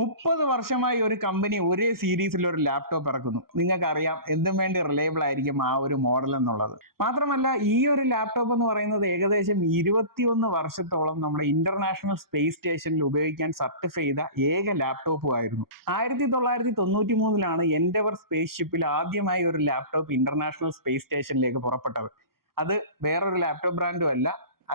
30 വർഷമായി ഒരു കമ്പനി ഒരേ സീരീസിൽ ഒരു ലാപ്ടോപ്പ് ഇറക്കുന്നു. നിങ്ങൾക്കറിയാം എന്തും വേണ്ടി റിലയബിൾ ആയിരിക്കും ആ ഒരു മോഡൽ എന്നുള്ളത്. മാത്രമല്ല ഈ ഒരു ലാപ്ടോപ്പ് എന്ന് പറയുന്നത് ഏകദേശം 21 വർഷത്തോളം നമ്മുടെ ഇന്റർനാഷണൽ സ്പേസ് സ്റ്റേഷനിൽ ഉപയോഗിക്കാൻ സർട്ടിഫൈ ചെയ്ത ഏക ലാപ്ടോപ്പും ആയിരുന്നു. 1993 എൻഡെവർ സ്പേസ് ഷിപ്പിൽ ആദ്യമായി ഒരു ലാപ്ടോപ്പ് ഇന്റർനാഷണൽ സ്പേസ് സ്റ്റേഷനിലേക്ക് പുറപ്പെട്ടത്. അത് വേറൊരു ലാപ്ടോപ്പ് ബ്രാൻഡും അല്ല,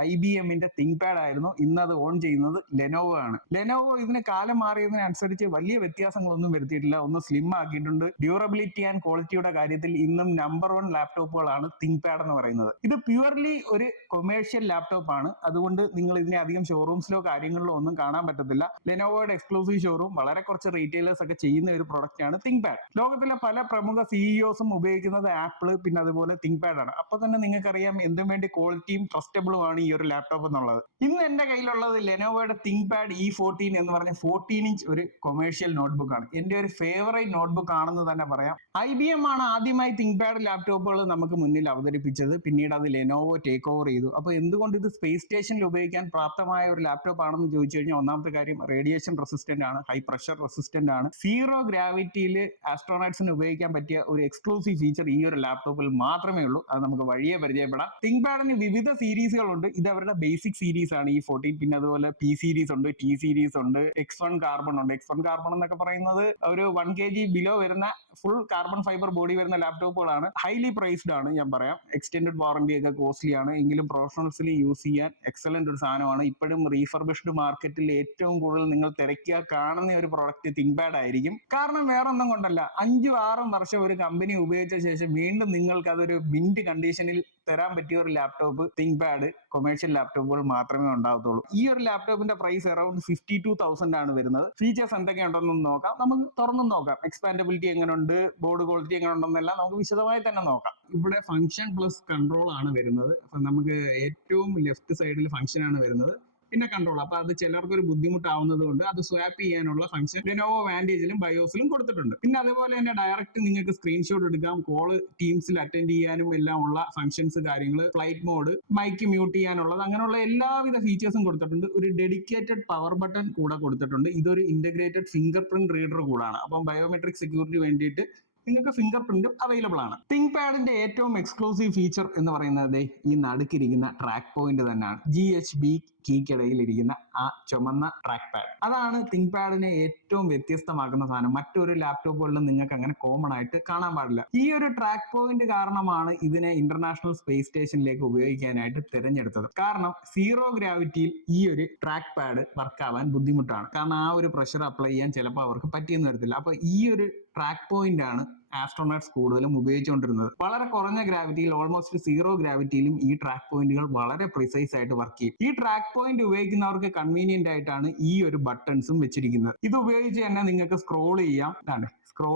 IBMന്റെ തിങ്ക് പാഡ് ആയിരുന്നു. ഇന്ന് അത് ഓൺ ചെയ്യുന്നത് ലെനോവോ ആണ്. ലെനോവോ ഇതിന് കാലം മാറിയതിനനുസരിച്ച് വലിയ വ്യത്യാസങ്ങളൊന്നും വരുത്തിയിട്ടില്ല. ഒന്ന് സ്ലിം ആക്കിയിട്ടുണ്ട്. ഡ്യൂറബിലിറ്റി ആൻഡ് ക്വാളിറ്റിയുടെ കാര്യത്തിൽ ഇന്നും നമ്പർ 1 ലാപ്ടോപ്പുകളാണ് തിങ്ക് പാഡ് എന്ന് പറയുന്നത്. ഇത് പ്യുവർലി ഒരു കൊമേഴ്ഷ്യൽ ലാപ്ടോപ്പ് ആണ്. അതുകൊണ്ട് നിങ്ങൾ ഇതിനെ അധികം ഷോറൂംസിലോ കാര്യങ്ങളിലോ ഒന്നും കാണാൻ പറ്റത്തില്ല. ലെനോവോയുടെ എക്സ്ക്ലൂസീവ് ഷോറൂം, വളരെ കുറച്ച് റീറ്റെയിലേഴ്സ് ഒക്കെ ചെയ്യുന്ന ഒരു പ്രൊഡക്റ്റ് ആണ് തിങ്ക് പാഡ്. ലോകത്തിലെ പല പ്രമുഖ CEOസും ഉപയോഗിക്കുന്നത് ആപ്പിൾ പിന്നെ അതുപോലെ തിങ്ക് പാഡ് ആണ്. അപ്പൊ തന്നെ നിങ്ങൾക്കറിയാം എന്തും വേണ്ടി ക്വാളിറ്റിയും ട്രസ്റ്റബിളും ആണ് ഈ ഒരു ലാപ്ടോപ്പ് എന്നുള്ളത്. ഇന്ന് എന്റെ കയ്യിലുള്ളത് ലെനോവോയുടെ തിങ്ക് പാഡ് E14 എന്ന് പറഞ്ഞ 14 ഇഞ്ച് ഒരു കൊമേഴ്ഷ്യൽ നോട്ട്ബുക്ക് ആണ്. എന്റെ ഒരു ഫേവറേറ്റ് നോട്ട്ബുക്ക് ആണെന്ന് തന്നെ പറയാം. IBM ആണ് ആദ്യമായി തിങ്ക് പാഡ് ലാപ്ടോപ്പുകൾ നമുക്ക് മുന്നിൽ അവതരിപ്പിച്ചത്. പിന്നീട് അത് ലെനോവോ ടേക്ക് ഓവർ ചെയ്തു. അപ്പൊ എന്തുകൊണ്ട് ഇത് സ്പേസ് സ്റ്റേഷനിൽ ഉപയോഗിക്കാൻ പ്രാപ്തമായ ഒരു ലാപ്ടോപ്പ് ആണെന്ന് ചോദിച്ചു കഴിഞ്ഞാൽ ഒന്നാമത്തെ കാര്യം റേഡിയേഷൻ റെസിസ്റ്റന്റ് ആണ്, ഹൈ പ്രഷർ റെസിസ്റ്റന്റ് ആണ്. സീറോ ഗ്രാവിറ്റിയിൽ ആസ്ട്രോനട്സിന് ഉപയോഗിക്കാൻ പറ്റിയ ഒരു എക്സ്ക്ലൂസീവ് ഫീച്ചർ ഈ ഒരു ലാപ്ടോപ്പിൽ മാത്രമേ ഉള്ളൂ. അത് നമുക്ക് വഴിയെ പരിചയപ്പെടാം. തിങ്ക് പാഡിന് വിവിധ സീരീസുകളുണ്ട്. ഇത് അവരുടെ ബേസിക് സീരീസ് ആണ് E14. പിന്നെ അതുപോലെ P സീരീസ് ഉണ്ട്, T സീരീസ് ഉണ്ട്, X1 കാർബൺ ഉണ്ട്. X1 കാർബൺ എന്നൊക്കെ പറയുന്നത് ഒരു 1 kg ബിലോ വരുന്ന ഫുൾ കാർബൺ ഫൈബർ ബോഡി വരുന്ന ലാപ്ടോപ്പുകളാണ്. ഹൈലി പ്രൈസ്ഡ് ആണ്. ഞാൻ പറയാം എക്സ്റ്റെൻഡഡ് വാറന്റി ഒക്കെ കോസ്റ്റ്ലി ആണ്. എങ്കിലും പ്രൊഫഷണൽസിന് യൂസ് ചെയ്യാൻ എക്സലന്റ് ഒരു സാധനമാണ്. ഇപ്പോഴും റീഫർബിഷ്ഡ് മാർക്കറ്റിൽ ഏറ്റവും കൂടുതൽ നിങ്ങൾ തിരക്കുക കാണുന്ന ഒരു പ്രൊഡക്റ്റ് തിങ്ക് പാഡ് ആയിരിക്കും. കാരണം വേറെ ഒന്നും കൊണ്ടല്ല, 5-6 വർഷം ഒരു കമ്പനി ഉപയോഗിച്ച ശേഷം വീണ്ടും നിങ്ങൾക്ക് അതൊരു മിന്റ് കണ്ടീഷനിൽ തരാൻ പറ്റിയ ഒരു ലാപ്ടോപ്പ് തിങ്ക് പാഡ് കൊമേഴ്ഷ്യൽ ലാപ്ടോപ്പുകൾ മാത്രമേ ഉണ്ടാകത്തുള്ളൂ. ഈ ഒരു ലാപ്ടോപ്പിന്റെ പ്രൈസ് അറൌണ്ട് 52,000 ആണ് വരുന്നത്. ഫീച്ചേഴ്സ് എന്തൊക്കെയുണ്ടെന്ന് നോക്കാം, നമുക്ക് തുറന്നും നോക്കാം. എക്സ്പാൻഡബിലിറ്റി എങ്ങനെയുണ്ട്, ബോർഡ് ക്വാളിറ്റി എങ്ങനെ ഉണ്ടെന്നെല്ലാം നമുക്ക് വിശദമായി തന്നെ നോക്കാം. ഇവിടെ ഫംഗ്ഷൻ പ്ലസ് കൺട്രോൾ ആണ് വരുന്നത്. അപ്പൊ നമുക്ക് ഏറ്റവും ലെഫ്റ്റ് സൈഡിൽ ഫംഗ്ഷൻ ആണ് വരുന്നത്, പിന്നെ കൺട്രോൾ. അപ്പൊ അത് ചിലർക്ക് ഒരു ബുദ്ധിമുട്ടാവുന്നത് കൊണ്ട് അത് സ്വാപ്പ് ചെയ്യാനുള്ള ഫംഗ്ഷൻ ലെനോവോ വാൻറ്റേജിലും ബയോസിലും കൊടുത്തിട്ടുണ്ട്. പിന്നെ അതേപോലെ തന്നെ ഡയറക്റ്റ് നിങ്ങൾക്ക് സ്ക്രീൻഷോട്ട് എടുക്കാം, കോള് ടീംസിൽ അറ്റൻഡ് ചെയ്യാനും എല്ലാം ഉള്ള ഫംഗ്ഷൻസ്, കാര്യങ്ങൾ, ഫ്ലൈറ്റ് മോഡ്, മൈക്ക് മ്യൂട്ട് ചെയ്യാനുള്ളത്, അങ്ങനെയുള്ള എല്ലാവിധ ഫീച്ചേഴ്സും കൊടുത്തിട്ടുണ്ട്. ഒരു ഡെഡിക്കേറ്റഡ് പവർ ബട്ടൺ കൂടെ കൊടുത്തിട്ടുണ്ട്. ഇതൊരു ഇന്റഗ്രേറ്റഡ് ഫിംഗർ പ്രിന്റ് റീഡർ കൂടാണ്. അപ്പം ബയോമെട്രിക് സെക്യൂരിറ്റി വേണ്ടിയിട്ട് നിങ്ങൾക്ക് ഫിംഗർ പ്രിന്റും അവൈലബിൾ ആണ്. തിങ്ക് പാഡിന്റെ ഏറ്റവും എക്സ്ക്ലൂസീവ് ഫീച്ചർ എന്ന് പറയുന്നത് ഈ നടുക്കിരിക്കുന്ന ട്രാക്ക് പോയിന്റ് തന്നെയാണ്. GHB കീക്കിടയിൽ ഇരിക്കുന്ന ആ ചുമന്ന ട്രാക്ക് പാഡ്, അതാണ് തിങ്ക് പാഡിനെ ഏറ്റവും വ്യത്യസ്തമാക്കുന്ന സാധനം. മറ്റൊരു ലാപ്ടോപ്പുകളിലും നിങ്ങൾക്ക് അങ്ങനെ കോമൺ ആയിട്ട് കാണാൻ പാടില്ല. ഈ ഒരു ട്രാക്ക് പോയിന്റ് കാരണമാണ് ഇതിനെ ഇന്റർനാഷണൽ സ്പേസ് സ്റ്റേഷനിലേക്ക് ഉപയോഗിക്കാനായിട്ട് തിരഞ്ഞെടുത്തത്. കാരണം സീറോ ഗ്രാവിറ്റിയിൽ ഈ ഒരു ട്രാക്ക് പാഡ് വർക്ക് ആവാൻ ബുദ്ധിമുട്ടാണ്. കാരണം ആ ഒരു പ്രഷർ അപ്ലൈ ചെയ്യാൻ ചിലപ്പോൾ അവർക്ക് പറ്റിയെന്ന് വരത്തില്ല. അപ്പൊ ഈ ഒരു ട്രാക്ക് പോയിന്റ് ആണ് ആസ്ട്രോനട്സ് കൂടുതലും ഉപയോഗിച്ചുകൊണ്ടിരുന്നത്. വളരെ കുറഞ്ഞ ഗ്രാവിറ്റിയിൽ, ഓൾമോസ്റ്റ് സീറോ ഗ്രാവിറ്റിയിലും ഈ ട്രാക്ക് പോയിന്റുകൾ വളരെ പ്രിസൈസ് ആയിട്ട് വർക്ക് ചെയ്യും. ഈ ട്രാക്ക് പോയിന്റ് ഉപയോഗിക്കുന്നവർക്ക് കൺവീനിയന്റ് ആയിട്ടാണ് ഈ ഒരു ബട്ടൺസും വെച്ചിരിക്കുന്നത്. ഇത് ഉപയോഗിച്ച് തന്നെ നിങ്ങൾക്ക് സ്ക്രോൾ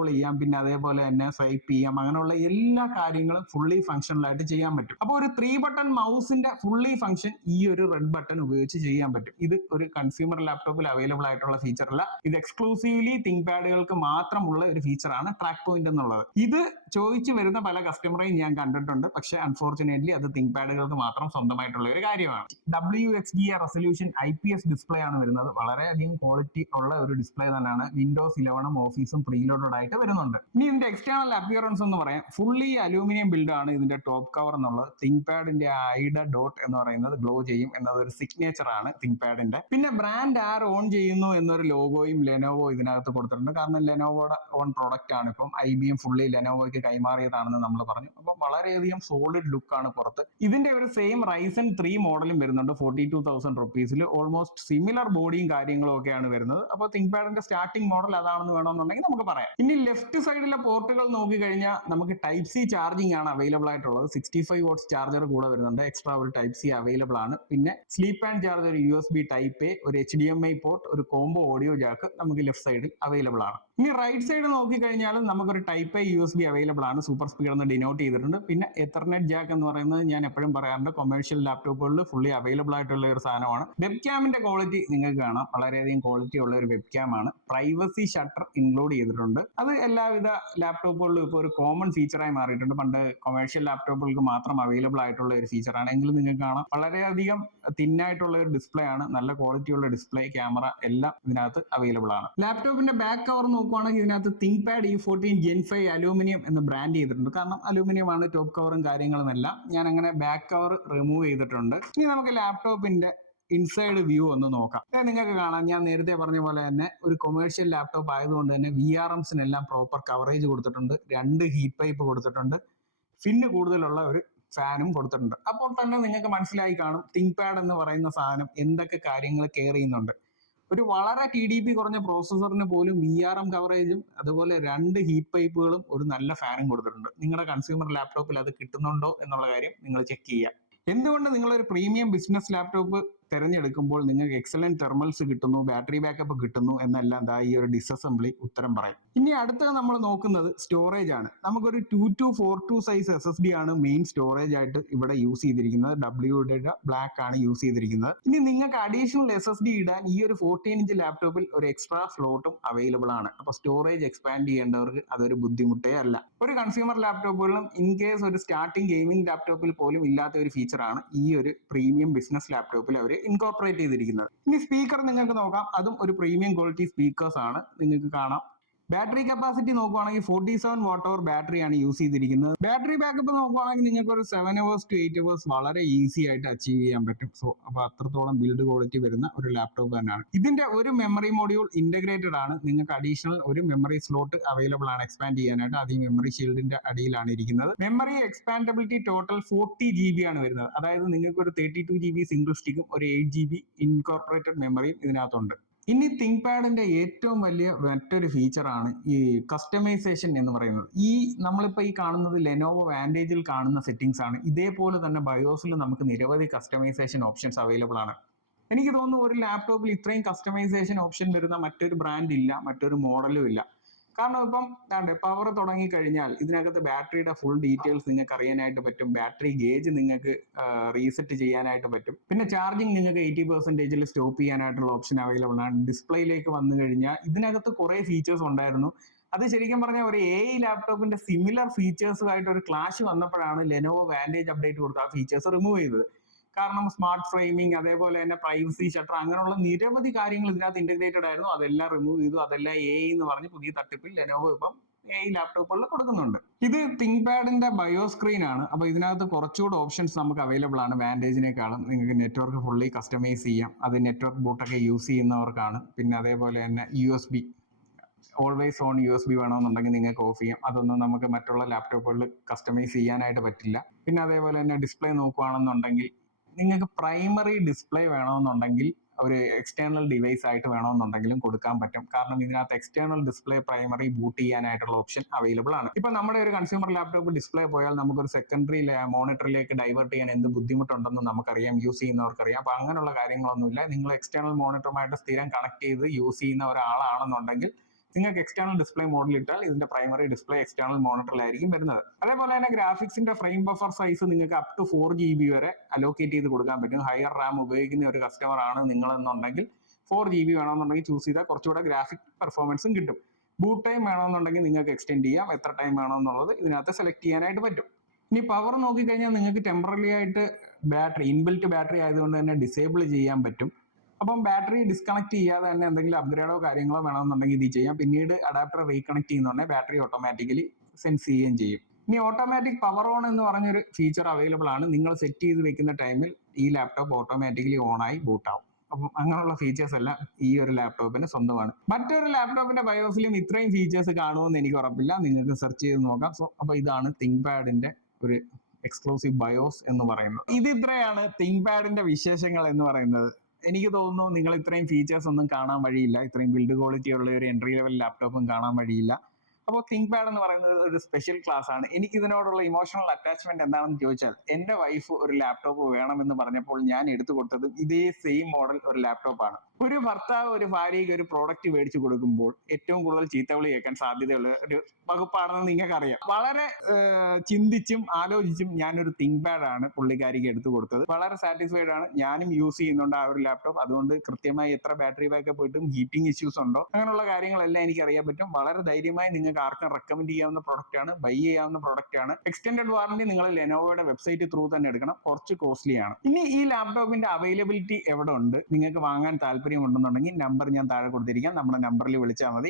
ചെയ്യാം, പിന്നെ അതേപോലെ തന്നെ സ്വൈപ്പ് ചെയ്യാം. അങ്ങനെയുള്ള എല്ലാ കാര്യങ്ങളും ഫുള്ളി ഫംഗ്ഷണൽ ആയിട്ട് ചെയ്യാൻ പറ്റും. അപ്പോൾ ഒരു 3 ബട്ടൺ മൗസിന്റെ ഫുള്ളി ഫംഗ്ഷൻ ഈ ഒരു റെഡ് ബട്ടൺ ഉപയോഗിച്ച് ചെയ്യാൻ പറ്റും. ഇത് ഒരു കൺസ്യൂമർ ലാപ്ടോപ്പിൽ അവൈലബിൾ ആയിട്ടുള്ള ഫീച്ചർ അല്ല. ഇത് എക്സ്ക്ലൂസീവ്ലി തിങ്ക് പാഡുകൾക്ക് മാത്രമുള്ള ഒരു ഫീച്ചറാണ് ട്രാക്ക് പോയിന്റ് എന്നുള്ളത്. ഇത് ചോദിച്ചു വരുന്ന പല കസ്റ്റമറേയും ഞാൻ കണ്ടിട്ടുണ്ട്. പക്ഷെ അൺഫോർച്ചുനേറ്റ്ലി അത് തിങ്ക് പാഡുകൾക്ക് മാത്രം സ്വന്തമായിട്ടുള്ള ഒരു കാര്യമാണ്. WXGA റെസൊല്യൂഷൻ IPS ഡിസ്പ്ലേ ആണ് വരുന്നത്. വളരെയധികം ക്വാളിറ്റി ഉള്ള ഒരു ഡിസ്പ്ലേ തന്നെയാണ്. Windows 11 ഓഫീസും പ്രീലോഡഡ് ആയിട്ട് വരുന്നുണ്ട്. ഇനി ഇതിന്റെ എക്സ്റ്റേണൽ അപ്പിയറൻസ് എന്ന് പറയാം, ഫുള്ളി അലൂമിനിയം ബിൽഡ് ആണ് ഇതിന്റെ ടോപ്പ് കവർ എന്നുള്ളത്. തിങ്ക് പാഡിന്റെ ഐഡ ഡോട്ട് എന്ന് പറയുന്നത് ഗ്ലോ ചെയ്യും എന്നത് ഒരു സിഗ്നേച്ചർ ആണ് തിങ്ക് പാഡിന്റെ. പിന്നെ ബ്രാൻഡ് ആർ ഓൺ ചെയ്യുന്നു എന്നൊരു ലോഗോയും ലെനോവോ ഇതിനകത്ത് കൊടുത്തിട്ടുണ്ട്. കാരണം ലെനോവോയുടെ ഓൺ പ്രോഡക്റ്റ് ആണ്. ഇപ്പം IBM ഫുള്ളി ലെനോവോയ്ക്ക് കൈമാറിയതാണെന്ന് നമ്മൾ പറഞ്ഞു. അപ്പം വളരെയധികം സോളിഡ് ലുക്ക് ആണ് പുറത്ത്. ഇതിന്റെ ഒരു സെയിം Ryzen 3 മോഡലും വരുന്നുണ്ട് 42,000 റുപ്പീസിൽ. ഓൾമോസ്റ്റ് സിമിലർ ബോഡിയും കാര്യങ്ങളും ഒക്കെയാണ് വരുന്നത്. അപ്പോൾ തിങ്ക് പാഡിന്റെ സ്റ്റാർട്ടിംഗ് മോഡൽ അതാണെന്ന് വേണമെന്നുണ്ടെങ്കിൽ നമുക്ക് പറയാം. ഇനി ലെഫ്റ്റ് സൈഡിലെ പോർട്ടുകൾ നോക്കിക്കഴിഞ്ഞാൽ നമുക്ക് Type-C ചാർജിങ് ആണ് അവൈലബിൾ ആയിട്ടുള്ളത്. 65 വാട്ട്സ് ചാർജർ കൂടെ വരുന്നുണ്ട്. എക്സ്ട്രാ ഒരു Type-C അവൈലബിൾ ആണ്. പിന്നെ സ്ലീപ്പ് ആൻഡ് ചാർജ്, ഒരു USB Type-A, ഒരു HDMI പോർട്ട്, ഒരു കോംബോ ഓഡിയോ ജാക്ക് നമുക്ക് ലെഫ്റ്റ് സൈഡിൽ അവൈലബിൾ ആണ്. ഇനി റൈറ്റ് സൈഡ് നോക്കിക്കഴിഞ്ഞാലും നമുക്കൊരു Type type A USB available ആണ്, സൂപ്പർ സ്പീഡ് എന്ന് ഡിനോട്ട് ചെയ്തിട്ടുണ്ട്. പിന്നെ എത്തർനെറ്റ് ജാക്ക് എന്ന് പറയുന്നത് ഞാൻ എപ്പോഴും പറയാറുണ്ട്, കൊമേഴ്ഷ്യൽ ലാപ്ടോപ്പുകളിൽ ഫുള്ളി അവൈലബിൾ ആയിട്ടുള്ള ഒരു സാധനമാണ്. വെബ് ക്യാമിന്റെ ക്വാളിറ്റി നിങ്ങൾക്ക് കാണാം, വളരെയധികം ക്വാളിറ്റി ഉള്ള ഒരു വെബ് ക്യാം ആണ്. പ്രൈവസി ഷട്ടർ ഇൻക്ലൂഡ് ചെയ്തിട്ടുണ്ട്. അത് എല്ലാവിധ ലാപ്ടോപ്പുകളിലും ഇപ്പോൾ ഒരു കോമൺ ഫീച്ചറായി മാറിയിട്ടുണ്ട്. പണ്ട് കൊമേഴ്ഷ്യൽ ലാപ്ടോപ്പുകൾക്ക് മാത്രം അവൈലബിൾ ആയിട്ടുള്ള ഒരു ഫീച്ചറാണ്. എങ്കിലും നിങ്ങൾക്ക് കാണാം വളരെയധികം തിന്നായിട്ടുള്ള ഒരു ഡിസ്പ്ലേ ആണ്, നല്ല ക്വാളിറ്റി ഉള്ള ഡിസ്പ്ലേ, ക്യാമറ എല്ലാം ഇതിനകത്ത് അവൈലബിൾ ആണ്. ലാപ്ടോപ്പിന്റെ ബാക്ക് കവർ നോക്കുവാണെങ്കിൽ ഇതിനകത്ത് ThinkPad E14 Gen 5 അലൂമിനിയം എന്ന് ബ്രാൻഡ് ചെയ്തിട്ടുണ്ട്. കാരണം അലൂമിനിയം ആണ് ടോപ്പ് കവറും കാര്യങ്ങളും എല്ലാം. ഞാൻ അങ്ങനെ ബാക്ക് കവർ റിമൂവ് ചെയ്തിട്ടുണ്ട്. ഇനി നമുക്ക് ലാപ്ടോപ്പിന്റെ ഇൻസൈഡ് വ്യൂ ഒന്ന് നോക്കാം. നിങ്ങൾക്ക് കാണാം, ഞാൻ നേരത്തെ പറഞ്ഞ പോലെ തന്നെ ഒരു കൊമേഴ്ഷ്യൽ ലാപ്ടോപ്പ് ആയതുകൊണ്ട് തന്നെ VRMസിനെല്ലാം പ്രോപ്പർ കവറേജ് കൊടുത്തിട്ടുണ്ട്. 2 ഹീറ്റ് പൈപ്പ് കൊടുത്തിട്ടുണ്ട്. ഫിന്ന് കൂടുതലുള്ള ഒരു ഫാനും കൊടുത്തിട്ടുണ്ട്. അപ്പോൾ തന്നെ നിങ്ങൾക്ക് മനസ്സിലായി കാണും ThinkPad എന്ന് പറയുന്ന സാധനം എന്തൊക്കെ കാര്യങ്ങൾ കെയർ ചെയ്യുന്നുണ്ട്. ഒരു വളരെ TDP കുറഞ്ഞ പ്രോസസ്സറിന് പോലും VRM കവറേജും അതുപോലെ 2 ഹീറ്റ് പൈപ്പുകളും ഒരു നല്ല ഫാനും കൊടുത്തിട്ടുണ്ട്. നിങ്ങളുടെ കൺസ്യൂമർ ലാപ്ടോപ്പിൽ അത് കിട്ടുന്നുണ്ടോ എന്നുള്ള കാര്യം നിങ്ങൾ ചെക്ക് ചെയ്യുക. എന്തുകൊണ്ട് നിങ്ങളൊരു പ്രീമിയം ബിസിനസ് ലാപ്ടോപ്പ് തിരഞ്ഞെടുക്കുമ്പോൾ നിങ്ങൾക്ക് എക്സലന്റ് തെർമൽസ് കിട്ടുന്നു, ബാറ്ററി ബാക്കപ്പ് കിട്ടുന്നു എന്നെല്ലാം ഈ ഒരു ഡിസസംബ്ലി ഉത്തരം പറയും. ഇനി അടുത്തത് നമ്മൾ നോക്കുന്നത് സ്റ്റോറേജ് ആണ്. നമുക്കൊരു 2242 സൈസ് SSD ആണ് മെയിൻ സ്റ്റോറേജ് ആയിട്ട് ഇവിടെ യൂസ് ചെയ്തിരിക്കുന്നത്. WD ബ്ലാക്ക് ആണ് യൂസ് ചെയ്തിരിക്കുന്നത്. ഇനി നിങ്ങൾക്ക് അഡീഷണൽ SSD ഇടാൻ ഈ ഒരു 14 ഇഞ്ച് ലാപ്ടോപ്പിൽ ഒരു എക്സ്ട്രാ സ്ലോട്ടും അവൈലബിൾ ആണ്. അപ്പൊ സ്റ്റോറേജ് എക്സ്പാൻഡ് ചെയ്യേണ്ടവർക്ക് അതൊരു ബുദ്ധിമുട്ടേ അല്ല. ഒരു കൺസ്യൂമർ ലാപ്ടോപ്പുകളിലും ഇൻ കേസ് ഒരു സ്റ്റാർട്ടിംഗ് ഗെയിമിംഗ് ലാപ്ടോപ്പിൽ പോലും ഇല്ലാത്ത ഒരു ഫീച്ചറാണ് ഈ ഒരു പ്രീമിയം ബിസിനസ് ലാപ്ടോപ്പിൽ അവർ ഇൻകോർപ്പറേറ്റ് ചെയ്തിരിക്കുന്നത്. ഇനി സ്പീക്കർ നിങ്ങൾക്ക് നോക്കാം, അതും ഒരു പ്രീമിയം ക്വാളിറ്റി സ്പീക്കേഴ്സ് ആണ്. നിങ്ങൾക്ക് കാണാം ബാറ്ററി കപ്പാസിറ്റി നോക്കുവാണെങ്കിൽ 47 വാട്ട് അവർ ബാറ്ററിയാണ് യൂസ് ചെയ്തിരിക്കുന്നത്. ബാറ്ററി ബാക്കപ്പ് നോക്കുവാണെങ്കിൽ നിങ്ങൾക്ക് ഒരു 7 hours to 8 hours വളരെ ഈസി ആയിട്ട് അച്ചീവ് ചെയ്യാൻ പറ്റും. അപ്പൊ അത്രത്തോളം ബിൽഡ് ക്വാളിറ്റി വരുന്ന ഒരു ലാപ്ടോപ്പ് തന്നെയാണ്. ഇതിന്റെ ഒരു മെമ്മറി മൊഡ്യൂൾ ഇന്റഗ്രേറ്റഡ് ആണ്. നിങ്ങൾക്ക് അഡീഷണൽ ഒരു മെമ്മറി സ്ലോട്ട് അവൈലബിൾ ആണ് എക്സ്പാൻഡ് ചെയ്യാനായിട്ട്. അത് ഈ മെമ്മറി ഷീൽഡിന്റെ അടിയിലാണ് ഇരിക്കുന്നത്. മെമ്മറി എക്സ്പാൻഡബിലിറ്റി ടോട്ടൽ 40 GB ആണ് വരുന്നത്. അതായത് നിങ്ങൾക്ക് ഒരു 32 GB സിംഗിൾ സ്റ്റിക്കും ഒരു 8 GB ഇൻകോർപ്പറേറ്റഡ് മെമ്മറിയും ഇതിനകത്തുണ്ട്. ഇനി ThinkPadന്റെ ഏറ്റവും വലിയ മറ്റൊരു ഫീച്ചറാണ് ഈ കസ്റ്റമൈസേഷൻ എന്ന് പറയുന്നത്. നമ്മളിപ്പോൾ ഈ കാണുന്നത് ലെനോവോ വാൻറ്റേജിൽ കാണുന്ന സെറ്റിംഗ്സ് ആണ്. ഇതേപോലെ തന്നെ ബയോസിൽ നമുക്ക് നിരവധി കസ്റ്റമൈസേഷൻ ഓപ്ഷൻസ് അവൈലബിൾ ആണ്. എനിക്ക് തോന്നുന്നു ഒരു ലാപ്ടോപ്പിൽ ഇത്രയും കസ്റ്റമൈസേഷൻ ഓപ്ഷൻ വരുന്ന മറ്റൊരു ബ്രാൻഡ് ഇല്ല, മറ്റൊരു മോഡലും ഇല്ല. കാരണം ഇപ്പം പവർ തുടങ്ങി കഴിഞ്ഞാൽ ഇതിനകത്ത് ബാറ്ററിയുടെ ഫുൾ ഡീറ്റെയിൽസ് നിങ്ങൾക്ക് അറിയാനായിട്ട് പറ്റും. ബാറ്ററി ഗേജ് നിങ്ങൾക്ക് റീസെറ്റ് ചെയ്യാനായിട്ട് പറ്റും. പിന്നെ ചാർജിങ് നിങ്ങൾക്ക് 80% സ്റ്റോപ്പ് ചെയ്യാനായിട്ടുള്ള ഓപ്ഷൻ അവൈലബിൾ ആണ്. ഡിസ്പ്ലേയിലേക്ക് വന്നു കഴിഞ്ഞാൽ ഇതിനകത്ത് കുറെ ഫീച്ചേഴ്സ് ഉണ്ടായിരുന്നു. അത് ശരിക്കും പറഞ്ഞാൽ ഒരു AI ലാപ്ടോപ്പിന്റെ സിമിലർ ഫീച്ചേഴ്സുമായിട്ട് ഒരു ക്ലാഷ് വന്നപ്പോഴാണ് ലെനോവോ വാൻറ്റേജ് അപ്ഡേറ്റ് കൊടുത്ത് ആ ഫീച്ചേഴ്സ് റിമൂവ് ചെയ്തത്. കാരണം സ്മാർട്ട് ഫ്രെയിമിംഗ്, അതേപോലെ തന്നെ പ്രൈവസി ഷട്ടർ, അങ്ങനെയുള്ള നിരവധി കാര്യങ്ങൾ ഇതിനകത്ത് ഇന്റഗ്രേറ്റഡ് ആയിരുന്നു. അതെല്ലാം റിമൂവ് ചെയ്തു. അതെല്ലാം AI എന്ന് പറഞ്ഞ് പുതിയ തട്ടിപ്പിൽ ലെനോവോ ഇപ്പം AI ലാപ്ടോപ്പുകളിൽ കൊടുക്കുന്നുണ്ട്. ഇത് ThinkPadന്റെ ബയോ സ്ക്രീൻ ആണ്. അപ്പൊ ഇതിനകത്ത് കുറച്ചുകൂടെ ഓപ്ഷൻസ് നമുക്ക് അവൈലബിൾ ആണ് വാൻറ്റേജിനേക്കാളും. നിങ്ങൾക്ക് നെറ്റ്വർക്ക് ഫുള്ളി കസ്റ്റമൈസ് ചെയ്യാം. അത് നെറ്റ്വർക്ക് ബൂട്ടൊക്കെ യൂസ് ചെയ്യുന്നവർക്കാണ്. പിന്നെ അതേപോലെ തന്നെ USB ഓൾവേസ് ഓൺ USB വേണമെന്നുണ്ടെങ്കിൽ നിങ്ങൾക്ക് ഓഫ് ചെയ്യാം. അതൊന്നും നമുക്ക് മറ്റുള്ള ലാപ്ടോപ്പുകളിൽ കസ്റ്റമൈസ് ചെയ്യാനായിട്ട് പറ്റില്ല. പിന്നെ അതേപോലെ തന്നെ ഡിസ്പ്ലേ നോക്കുകയാണെന്നുണ്ടെങ്കിൽ നിങ്ങൾക്ക് പ്രൈമറി ഡിസ്പ്ലേ വേണമെന്നുണ്ടെങ്കിൽ ഒരു എക്സ്റ്റേണൽ ഡിവൈസ് ആയിട്ട് വേണമെന്നുണ്ടെങ്കിലും കൊടുക്കാൻ പറ്റും. കാരണം ഇതിനകത്ത് എക്സ്റ്റേണൽ ഡിസ്പ്ലേ പ്രൈമറി ബൂട്ട് ചെയ്യാനായിട്ടുള്ള ഓപ്ഷൻ അവൈലബിൾ ആണ്. ഇപ്പൊ നമ്മുടെ ഒരു കൺസ്യൂമർ ലാപ്ടോപ്പ് ഡിസ്പ്ലേ പോയാൽ നമുക്കൊരു സെക്കൻഡറി മോണിറ്ററിലേക്ക് ഡൈവേർട്ട് ചെയ്യാൻ എന്ത് ബുദ്ധിമുട്ടുണ്ടെന്ന് നമുക്കറിയാം, യൂസ് ചെയ്യുന്നവർക്കറിയാം. അപ്പൊ അങ്ങനെയുള്ള കാര്യങ്ങളൊന്നുമില്ല. നിങ്ങൾ എക്സ്റ്റേണൽ മോണിറ്ററുമായിട്ട് സ്ഥിരം കണക്ട് ചെയ്ത് യൂസ് ചെയ്യുന്ന ഒരാളാണെന്നുണ്ടെങ്കിൽ നിങ്ങൾക്ക് എക്സ്റ്റേണൽ ഡിസ്പ്ലേ മോഡൽ ഇട്ടാൽ ഇതിന്റെ പ്രൈമറി ഡിസ്പ്ലേ എക്സ്റ്റേണൽ മോണിറ്ററിലായിരിക്കും വരുന്നത്. അതേപോലെ തന്നെ ഗ്രാഫിക്സിന്റെ ഫ്രെയിം ബഫർ സൈസ് നിങ്ങൾക്ക് അപ് ടു 4 GB വരെ അലോക്കേറ്റ് ചെയ്ത് കൊടുക്കാൻ പറ്റും. ഹയർ റാം ഉപയോഗിക്കുന്ന ഒരു കസ്റ്റമർ ആണ് നിങ്ങളെന്നുണ്ടെങ്കിൽ 4 GB വേണമെന്നുണ്ടെങ്കിൽ ചൂസ് ചെയ്താൽ കുറച്ചുകൂടെ ഗ്രാഫിക് പെർഫോമൻസും കിട്ടും. ബൂട്ട് ടൈം വേണമെന്നുണ്ടെങ്കിൽ നിങ്ങൾക്ക് എക്സ്റ്റെൻഡ് ചെയ്യാം. എത്ര ടൈം വേണമെന്നുള്ളത് ഇതിനകത്ത് സെലക്ട് ചെയ്യാനായിട്ട് പറ്റും. ഇനി പവർ നോക്കിക്കഴിഞ്ഞാൽ നിങ്ങൾക്ക് ടെമ്പററി ആയിട്ട് ബാറ്ററി ഇൻബിൽറ്റ് ബാറ്ററി ആയതുകൊണ്ട് തന്നെ ഡിസേബിൾ ചെയ്യാൻ പറ്റും. അപ്പം ബാറ്ററി ഡിസ്കണക്ട് ചെയ്യാതെ തന്നെ എന്തെങ്കിലും അപ്ഗ്രേഡോ കാര്യങ്ങളോ വേണമെന്നുണ്ടെങ്കിൽ ഇത് ചെയ്യാം. പിന്നീട് അഡാപ്റ്റർ റീകണക്ട് ചെയ്യുന്നുണ്ടെങ്കിൽ ബാറ്ററി ഓട്ടോമാറ്റിക്കലി സെൻസ് ചെയ്യുകയും ചെയ്യും. ഇനി ഓട്ടോമാറ്റിക് പവർ ഓൺ എന്ന് പറഞ്ഞൊരു ഫീച്ചർ അവൈലബിൾ ആണ്. നിങ്ങൾ സെറ്റ് ചെയ്ത് വെക്കുന്ന ടൈമിൽ ഈ ലാപ്ടോപ്പ് ഓട്ടോമാറ്റിക്കലി ഓണായി ബൂട്ടാവും. അപ്പം അങ്ങനെയുള്ള ഫീച്ചേഴ്സ് എല്ലാം ഈ ഒരു ലാപ്ടോപ്പിന് സ്വന്തമാണ്. മറ്റൊരു ലാപ്ടോപ്പിന്റെ ബയോസിലും ഇത്രയും ഫീച്ചേഴ്സ് കാണുമെന്ന് എനിക്ക് ഉറപ്പില്ല. നിങ്ങൾക്ക് സെർച്ച് ചെയ്ത് നോക്കാം. അപ്പൊ ഇതാണ് ThinkPadന്റെ ഒരു എക്സ്ക്ലൂസീവ് ബയോസ് എന്ന് പറയുന്നത്. ഇത്രയാണ് ThinkPadന്റെ വിശേഷങ്ങൾ എന്ന് പറയുന്നത്. എനിക്ക് തോന്നുന്നു നിങ്ങൾ ഇത്രയും ഫീച്ചേഴ്സ് ഒന്നും കാണാൻ വഴിയില്ല. ഇത്രയും ബിൽഡ് ക്വാളിറ്റി ഉള്ള ഒരു എൻട്രി ലെവൽ ലാപ്ടോപ്പും കാണാൻ വഴിയില്ല. അപ്പോൾ ThinkPad എന്ന് പറയുന്നത് ഒരു സ്പെഷ്യൽ ക്ലാസ് ആണ്. എനിക്ക് ഇതിനോടുള്ള ഇമോഷണൽ അറ്റാച്ച്മെന്റ് എന്താണെന്ന് ചോദിച്ചാൽ, എന്റെ വൈഫ് ഒരു ലാപ്ടോപ്പ് വേണമെന്ന് പറഞ്ഞപ്പോൾ ഞാൻ എടുത്തു കൊടുത്തത് ഇതേ സെയിം മോഡൽ ഒരു ലാപ്ടോപ്പാണ്. ഒരു ഭർത്താവ് ഒരു ഭാര്യയ്ക്ക് ഒരു പ്രോഡക്റ്റ് മേടിച്ചു കൊടുക്കുമ്പോൾ ഏറ്റവും കൂടുതൽ ചീത്തവിളി കേൾക്കാൻ സാധ്യതയുള്ള ഒരു വകുപ്പാണെന്ന് നിങ്ങൾക്ക് അറിയാം. വളരെ ചിന്തിച്ചും ആലോചിച്ചും ഞാനൊരു തിങ്ക് പാഡ് ആണ് പുള്ളിക്കാരിക്ക് എടുത്തു കൊടുത്തത്. വളരെ സാറ്റിസ്ഫൈഡ് ആണ്. ഞാനും യൂസ് ചെയ്യുന്നുണ്ട് ആ ഒരു ലാപ്ടോപ്പ്. അതുകൊണ്ട് കൃത്യമായി എത്ര ബാറ്ററി ബാക്കപ്പ് കിട്ടും, ഹീറ്റിംഗ് ഇഷ്യൂസ് ഉണ്ടോ, അങ്ങനെയുള്ള കാര്യങ്ങളെല്ലാം എനിക്ക് അറിയാൻ പറ്റും. വളരെ ധൈര്യമായി നിങ്ങൾക്ക് ആർക്കും റെക്കമെൻഡ് ചെയ്യാവുന്ന പ്രോഡക്റ്റ് ആണ്, ബൈ ചെയ്യാവുന്ന പ്രോഡക്റ്റ് ആണ്. എക്സ്റ്റൻഡഡ് വാറന്റി നിങ്ങൾ ലെനോവോയുടെ വെബ്സൈറ്റ് ത്രൂ തന്നെ എടുക്കണം, കുറച്ച് കോസ്റ്റ്ലി ആണ്. ഇനി ഈ ലാപ്ടോപ്പിന്റെ അവൈലബിലിറ്റി എവിടെ ഉണ്ട്, നിങ്ങൾക്ക് വാങ്ങാൻ താല്പര്യം ഉണ്ടെന്നുണ്ടെങ്കിൽ നമ്പർ ഞാൻ താഴെ കൊടുത്തിരിക്കാം. നമ്മുടെ നമ്പറിൽ വിളിച്ചാൽ മതി.